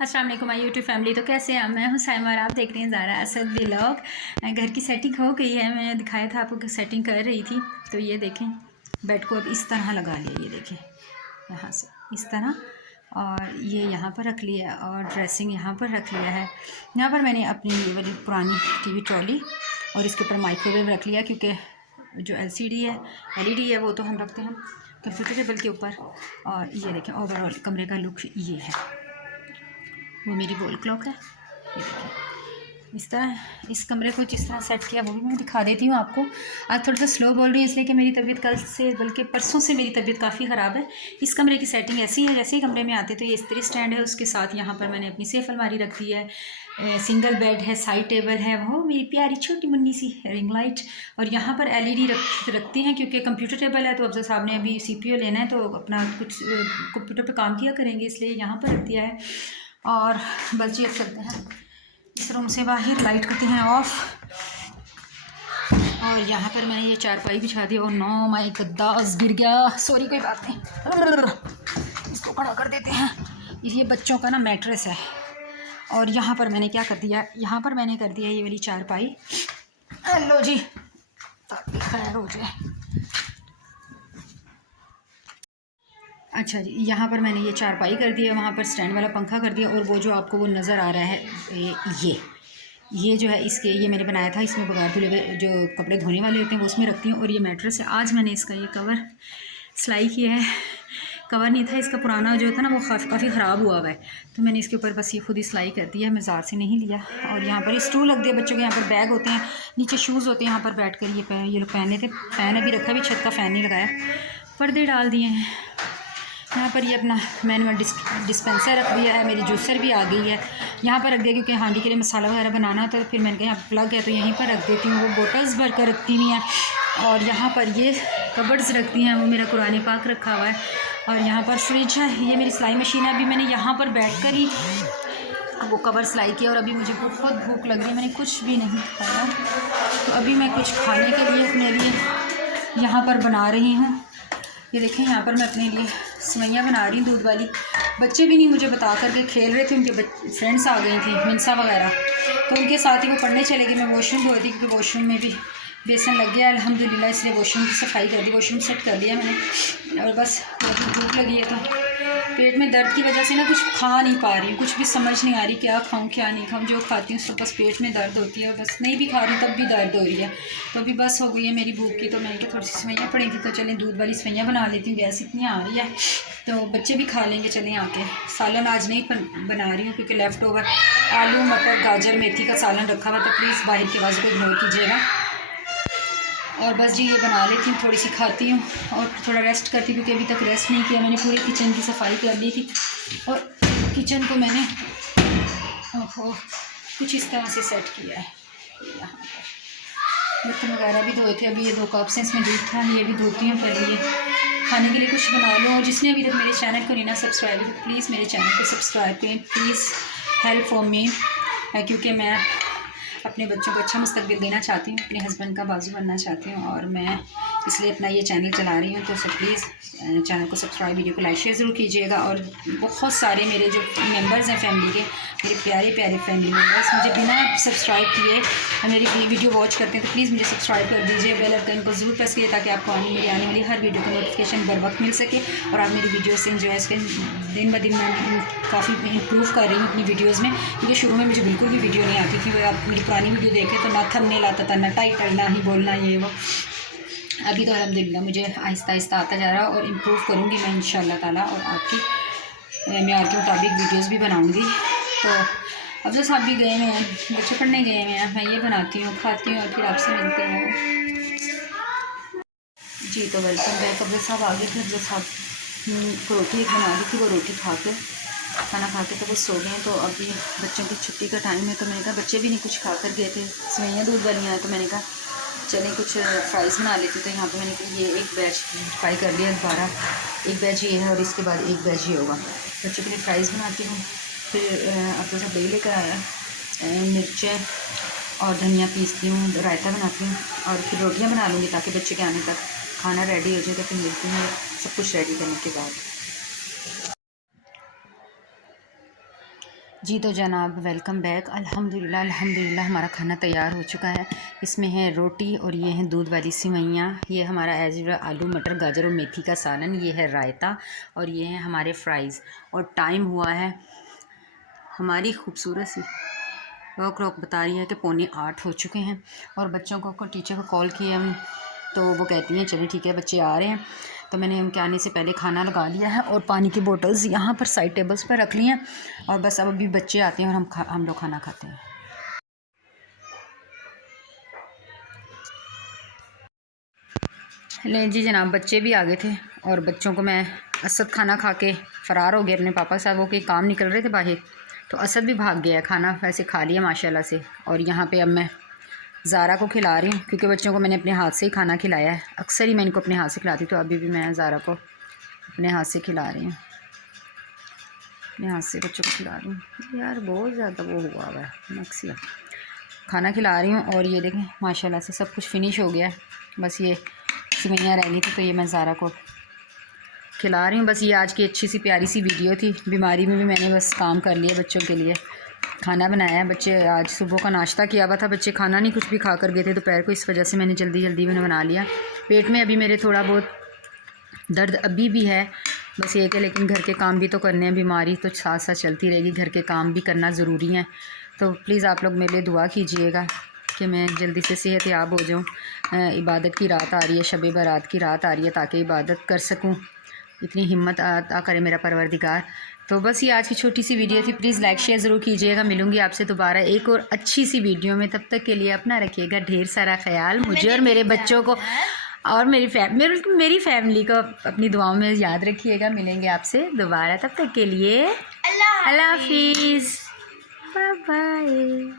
अस्सलाम वालेकुम my YouTube family. तो कैसे हैं? मैं हूं साइमा और आप देख रहे हैं ज़ारा असद व्लॉग। घर की सेटिंग हो गई है, मैंने दिखाया था आपको कि सेटिंग कर रही थी। तो ये देखें, बेड को अब इस तरह लगा लिया, ये देखें यहाँ से इस तरह, और ये यहाँ पर रख लिया और ड्रेसिंग यहाँ पर रख लिया है। यहाँ पर मैंने अपनी वाली पुरानी टीवी ट्रॉली और इसके ऊपर माइक्रोवेव रख लिया, क्योंकि जो एलसीडी है एलईडी है वो तो हम रखते हैं कंप्यूटर टेबल के ऊपर। और ये देखें ओवरऑल कमरे का लुक ये है। वो मेरी वॉल क्लॉक है, ये देखिए इस तरह। इस कमरे को जिस तरह सेट किया वो भी मैं दिखा देती हूँ आपको। आज थोड़ा सा स्लो बोल रही हूँ इसलिए कि मेरी तबीयत कल से बल्कि परसों से मेरी तबीयत काफ़ी ख़राब है। इस कमरे की सेटिंग ऐसी है, जैसे ही कमरे में आते तो ये इस्त्री स्टैंड है, उसके साथ यहाँ पर मैंने अपनी सेफ अलमारी रख दी है, सिंगल बेड है, साइड टेबल है, वो मेरी प्यारी छोटी मुन्नी सी रिंग लाइट, और यहाँ पर एलईडी रखती हैं क्योंकि कंप्यूटर टेबल है। तो अफजल साहब ने अभी सीपीयू लेना है तो अपना कुछ कंप्यूटर पर काम किया करेंगे, इसलिए यहाँ पर रख दिया है। और बस जी अब चलते हैं इस रूम से बाहर, लाइट करते हैं ऑफ। और यहाँ पर मैंने ये चारपाई बिछा दी। और नो माई गद्दास गिर गया, सॉरी कोई बात नहीं, इसको खड़ा कर देते हैं। ये बच्चों का ना मैट्रेस है। और यहाँ पर मैंने क्या कर दिया, यहाँ पर मैंने कर दिया ये वाली चारपाई। हेलो जी, ताकि खैर हो जाए। अच्छा जी, यहाँ पर मैंने ये चारपाई कर दी है, वहाँ पर स्टैंड वाला पंखा कर दिया। और वो जो आपको वो नज़र आ रहा है ये जो है इसके, ये मैंने बनाया था, इसमें बगैर धुले हुए जो कपड़े धोने वाले होते हैं वो उसमें रखती हूँ। और ये मैट्रेस है, आज मैंने इसका ये कवर सिलाई किया है। कवर नहीं था इसका, पुराना जो था ना वो काफ़ी ख़राब हुआ हुआ है, तो मैंने इसके ऊपर बस ये खुद ही सिलाई कर दी है, मैं ज़ार से नहीं लिया। और यहाँ पर स्टूल रख दिया, बच्चों के यहाँ पर बैग होते हैं, नीचे शूज़ होते हैं, यहाँ पर बैठ कर ये लोग पहने थे। फ़ैन अभी रखा, अभी छत का फ़ैन नहीं लगाया, पर्दे डाल दिए हैं। यहाँ पर ये अपना मैनुअल डिस्पेंसर रख दिया है, मेरी जूसर भी आ गई है यहाँ पर रख दिया, क्योंकि हांडी के लिए मसाला वगैरह बनाना था। तो फिर मैंने कहा यहाँ प्लग है तो यहीं पर रख देती हूँ, वो बोटल्स भर कर रखती हुई हैं। और यहाँ पर ये कबर्ड्स रखती हैं, वो मेरा कुरान पाक रखा हुआ है। और यहाँ पर फ्रिज है, ये मेरी सिलाई मशीन है। अभी मैंने यहाँ पर बैठ कर ही वो कवर सिलाई किया। और अभी मुझे बहुत भूख लग रही है, मैंने कुछ भी नहीं खाया, तो अभी मैं कुछ खाने के लिए अपने लिए यहाँ पर बना रही हूँ। ये देखें, यहाँ पर मैं अपने लिए सेवइयाँ बना रही हूँ दूध वाली। बच्चे भी नहीं मुझे बता करके खेल रहे थे, उनके फ्रेंड्स आ गई थी मिनसा वगैरह, तो उनके साथ ही वो पढ़ने चले गए। मैं वॉशरूम धोती थी क्योंकि वॉशरूम में भी बेसन लग गया अल्हम्दुलिल्लाह, इसलिए वॉशरूम की सफाई कर दी, वॉशरूम सेट कर दिया मैंने। और बस भूख लगी है तो पेट में दर्द की वजह से ना कुछ खा नहीं पा रही हूँ, कुछ भी समझ नहीं आ रही क्या खाऊँ क्या नहीं खाऊँ। जो खाती हूँ उसको बस पेट में दर्द होती है, बस नहीं भी खा रही तब भी दर्द हो रही है। तो अभी बस हो गई है मेरी भूख की, तो मैंने कहा थोड़ी सी सेवइयाँ पड़ी थी तो चलें दूध वाली सेवइयाँ बना लेती हूँ, गैस इतनी आ रही है तो बच्चे भी खा लेंगे। चलें आके सालन आज नहीं बना रही हूँ क्योंकि लेफ़्ट ओवर आलू मटर गाजर मेथी का सालन रखा हुआ, तो प्लीज़ बाहर की आवाज़ को इग्नोर कीजिएगा। और बस जी ये बना लेती हूँ, थोड़ी सी खाती हूँ और थोड़ा रेस्ट करती हूँ, क्योंकि अभी तक रेस्ट नहीं किया। मैंने पूरी किचन की सफाई कर ली थी और किचन को मैंने कुछ इस तरह से सेट किया है। यहाँ पर बर्तन वगैरह भी धोए थे, अभी ये 2 कप्स हैं, इसमें दूध था, ये भी धोती हूँ। पहले ये खाने के लिए कुछ बना लो। और जिसने अभी तक मेरे चैनल को नहीं ना सब्सक्राइब किया, प्लीज़ मेरे चैनल को सब्सक्राइब करें, प्लीज़ हेल्प फॉर मी, क्योंकि मैं अपने बच्चों को अच्छा मुस्तकबिल देना चाहती हूँ, अपने हस्बैंड का बाजू बनना चाहती हूँ, और मैं इसलिए अपना ये चैनल चला रही हूँ। तो सब प्लीज़ चैनल को सब्सक्राइब, वीडियो को लाइक शेयर ज़रूर कीजिएगा। और बहुत सारे मेरे जो मेंबर्स हैं फैमिली के, मेरे प्यारे प्यारे फैमिली मेम्बर्स, मुझे बिना सब्सक्राइब किए मेरी वीडियो वॉच करते हैं, तो प्लीज़ मुझे सब्सक्राइब कर दीजिए, बेल आइकन को ज़रूर प्रेस कीजिए ताकि आपको मेरी आने वाली हर वीडियो का नोटिफिकेशन बर वक्त मिल सके और आप मेरी वीडियो से इंजॉय करें। दिन ब दिन मैं काफ़ी इम्प्रूव कर रही हूँ अपनी वीडियोज़ में, क्योंकि शुरू में मुझे बिल्कुल भी वीडियो नहीं आती थी। आप मेरी पुरानी वीडियो देखें तो ना थंबनेल आता था, ना टाइटल, ना ही बोलना ये वो। अभी तो अल्हम्दुलिल्लाह मुझे आहिस्ता आहिस्ता आता जा रहा है और इम्प्रूव करूँगी मैं इंशाल्लाह ताला, और आपकी मेयार के मुताबिक वीडियोस भी बनाऊँगी। तो अब जो साहब भी गए हुए हैं, बच्चे पढ़ने गए हुए हैं, मैं ये बनाती हूँ, खाती हूँ और फिर आपसे मिलते हैं जी। तो वेलकम बैक। अब साहब आ गए थे, जो साहब को रोटी एक बना रही थी, वो रोटी खा के खाना खा के तो वो सो गए। तो अभी बच्चों की छुट्टी का टाइम है, तो मैंने कहा बच्चे भी नहीं कुछ खा कर गए थे, सेवइयाँ दूध वाली हैं, तो मैंने कहा चलें कुछ फ्राइज़ बना लेती। तो यहाँ पे मैंने कहा ये एक बैच फ्राई कर लिया, दोबारा एक बैच ये है और इसके बाद एक बैच ये होगा। बच्चों के लिए फ्राइज़ बनाती हूँ। फिर अब तो सब दही लेकर आया, मिर्चें और धनिया पीसती हूँ, रायता बनाती हूँ और फिर रोटियाँ बना लूँगी ताकि बच्चे के आने तक खाना रेडी हो जाए। तो फिर मिलती हूँ सब कुछ रेडी करने के बाद। जी तो जनाब वेलकम बैक। अल्हम्दुलिल्लाह अल्हम्दुलिल्लाह हमारा खाना तैयार हो चुका है। इसमें है रोटी और ये हैं दूध वाली सिवैयाँ, ये हमारा एज आलू मटर गाजर और मेथी का सालन, ये है रायता और ये हैं हमारे फ्राइज़। और टाइम हुआ है हमारी खूबसूरत सी क्लॉक बता रही है कि 7:45 हो चुके हैं। और बच्चों को टीचर को कॉल किया हम, तो वो कहती हैं चलिए ठीक है बच्चे आ रहे हैं। तो मैंने उनके आने से पहले खाना लगा लिया है और पानी की बोतल्स यहाँ पर साइड टेबल्स पर रख ली हैं। और बस अब अभी बच्चे आते हैं और हम लोग खाना खाते हैं। ले जी जनाब, बच्चे भी आ गए थे और बच्चों को मैं असद खाना खा के फ़रार हो गया अपने पापा के साथ। वो कहीं काम निकल रहे थे बाहर, तो असद भी भाग गया है। खाना वैसे खा लिया माशाल्लाह से। और यहाँ पे अब मैं ज़ारा को खिला रही हूँ, क्योंकि बच्चों को मैंने अपने हाथ से ही खाना खिलाया है। अक्सर ही मैं इनको अपने हाथ से खिलाती, तो अभी भी मैं ज़ारा को अपने हाथ से खिला रही हूँ। अपने हाथ से बच्चों को खिला रही हूँ। यार बहुत ज़्यादा वो हुआ हुआ है नक्सिया। खाना खिला रही हूँ और ये देखें माशाल्लाह से सब कुछ फिनिश हो गया है। बस ये सिवैयाँ रह गई थी, तो ये मैं ज़ारा को खिला रही हूँ। बस ये आज की अच्छी सी प्यारी सी वीडियो थी। बीमारी में भी मैंने बस काम कर लिया, बच्चों के लिए खाना बनाया है। बच्चे आज सुबह का नाश्ता किया हुआ था, बच्चे खाना नहीं कुछ भी खा कर गए थे दोपहर को, इस वजह से मैंने जल्दी जल्दी में बना लिया। पेट में अभी मेरे थोड़ा बहुत दर्द अभी भी है, बस ये कि लेकिन घर के काम भी तो करने हैं। बीमारी तो साथ साथ चलती रहेगी, घर के काम भी करना ज़रूरी है। तो प्लीज़ आप लोग मेरे लिए दुआ कीजिएगा कि मैं जल्दी से सेहतयाब हो जाऊँ। इबादत की रात आ रही है, शब बारात की रात आ रही है, ताकि इबादत कर सकूँ। इतनी हिम्मत अता करे मेरा परवरदिगार। तो बस ये आज की छोटी सी वीडियो थी। प्लीज़ लाइक शेयर ज़रूर कीजिएगा। मिलूंगी आपसे दोबारा एक और अच्छी सी वीडियो में। तब तक के लिए अपना रखिएगा ढेर सारा ख्याल। मुझे और मेरे बच्चों को और मेरी फैमिली को अपनी दुआओं में याद रखिएगा। मिलेंगे आपसे दोबारा, तब तक के लिए अल्लाह हाफिज़, बाय बाय।